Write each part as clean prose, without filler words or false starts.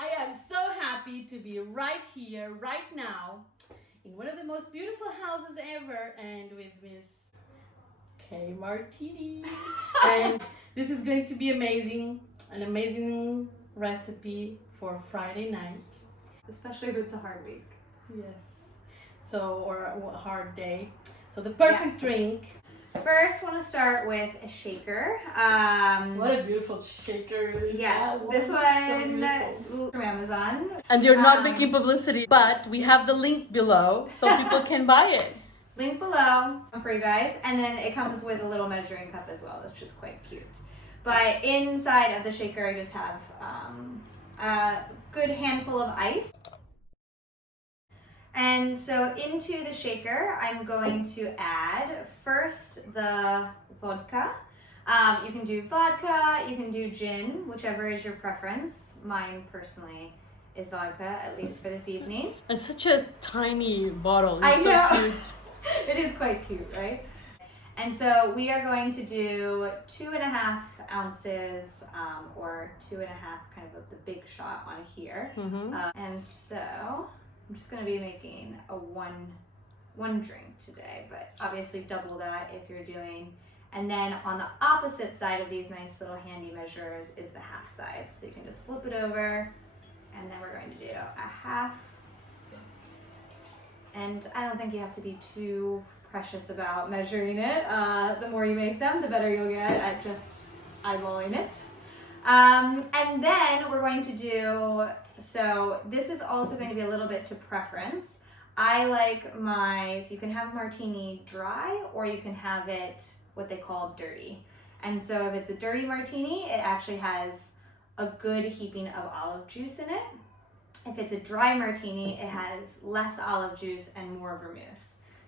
I am so happy to be right here, right now, in one of the most beautiful houses ever, and with Miss K. Martini. And this is going to be amazing, an amazing recipe for Friday night. Especially if it's a hard week. Yes. So, or a hard day. So the perfect drink. First, want to start with a shaker. What a beautiful shaker is Yeah, that? this So one from Amazon. and you're not making publicity, but we have the link below so people can buy it. Link below for you guys. And then it comes with a little measuring cup as well, which is quite cute. But inside of the shaker, I just have a good handful of ice. And so into the shaker, I'm going to add first the vodka. You can do vodka, you can do gin, whichever is your preference. Mine personally is vodka, at least for this evening. And such a tiny bottle. It's I know. So cute. It is quite cute, right? And so we are going to do 2.5 ounces or 2.5 kind of the big shot on here. And so I'm just going to be making a one drink today, but obviously double that if you're doing. And then on the opposite side of these nice little handy measures is the half size. So you can just flip it over, and then we're going to do a half. And I don't think you have to be too precious about measuring it. The more you make them, the better you'll get at just eyeballing it. And then we're going to do, so this is also going to be a little bit to preference. I like so you can have a martini dry, or you can have it what they call dirty. And so if it's a dirty martini, it actually has a good heaping of olive juice in it. If it's a dry martini, it has less olive juice and more vermouth.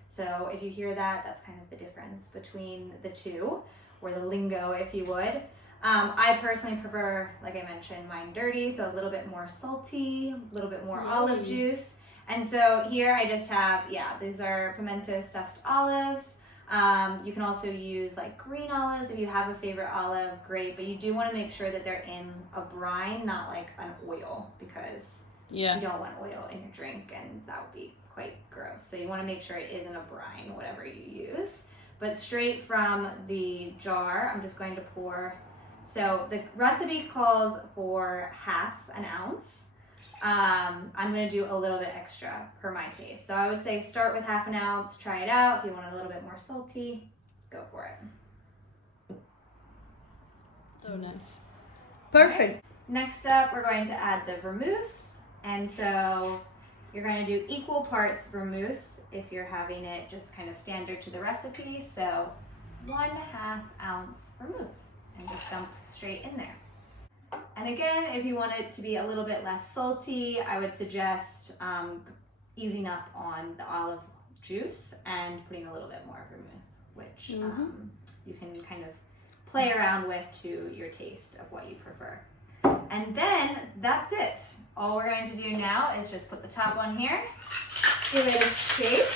So if you hear that, that's kind of the difference between the two, or the lingo, if you would. I personally prefer, like I mentioned, mine dirty, so a little bit more salty, a little bit more olive juice. And so here I just have, these are pimento stuffed olives. You can also use like green olives if you have a favorite olive, great, but you do want to make sure that they're in a brine, not like an oil, because you don't want oil in your drink and that would be quite gross. So you want to make sure it isn't a brine, whatever you use. But straight from the jar, I'm just going to pour. So the recipe calls for half an ounce. I'm going to do a little bit extra per my taste. So I would say start with half an ounce, try it out. If you want it a little bit more salty, go for it. So nice. Perfect. Okay. Next up, we're going to add the vermouth. And so you're going to do equal parts vermouth if you're having it just kind of standard to the recipe. So 1/2 ounce vermouth, and just dump straight in there. And again, if you want it to be a little bit less salty, I would suggest easing up on the olive juice and putting a little bit more vermouth, which you can kind of play around with to your taste of what you prefer. And then that's it. All we're going to do now is just put the top on here, give it a shake.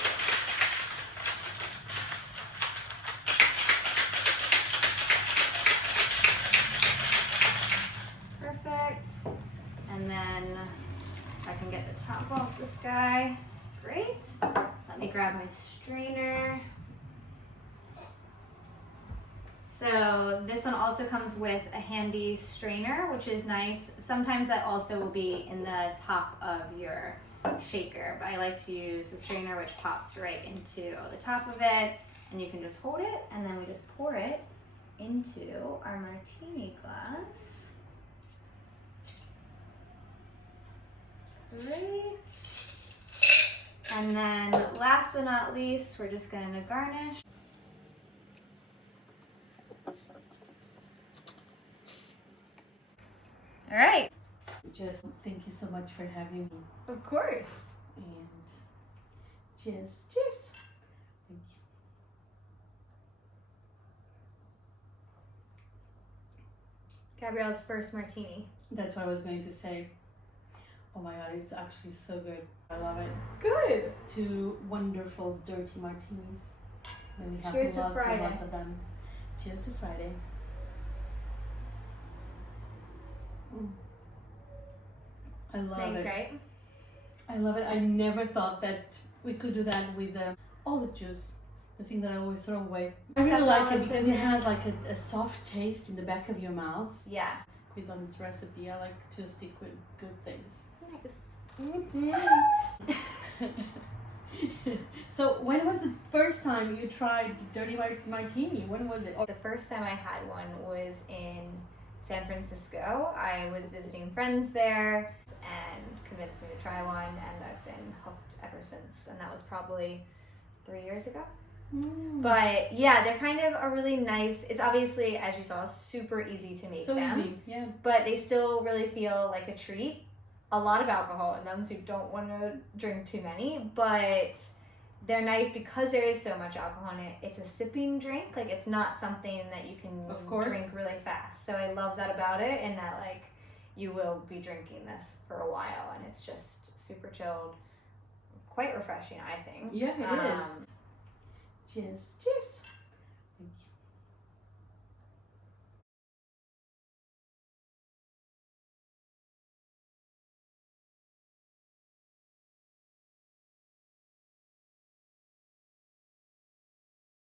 Perfect. And then if I can get the top off this guy, great. Let me grab my strainer. So this one also comes with a handy strainer, which is nice. Sometimes that also will be in the top of your shaker, but I like to use the strainer, which pops right into the top of it, and you can just hold it, and then we just pour it into our martini glass. Great. And then last but not least, we're just going to garnish. All right. Just thank you so much for having me. Of course. And cheers. Cheers. Thank you. Gabriela's first martini. That's what I was going to say. Oh my god, it's actually so good. I love it. Good. 2 wonderful dirty martinis. And we have Cheers to lots Friday. and lots of them. Cheers to Friday. I love Nice, it. right? I love it. I never thought that we could do that with olive juice. The thing that I always throw away. I really like it because it has like a soft taste in the back of your mouth. Yeah. With on this recipe, I like to stick with good things. Nice. So when was the first time you tried dirty martini? When was it? The first time I had one was in San Francisco. I was visiting friends there and convinced me to try one, and I've been hooked ever since. And that was probably 3 years ago. But yeah, they're kind of a really nice, it's obviously, as you saw, super easy to make them. Easy, yeah. But they still really feel like a treat. A lot of alcohol in them, so you don't want to drink too many, but they're nice because there is so much alcohol in it. It's a sipping drink, like it's not something that you can drink really fast. So I love that about it, and that like you will be drinking this for a while, and it's just super chilled, quite refreshing, I think. Yeah, it is. Cheers. Cheers.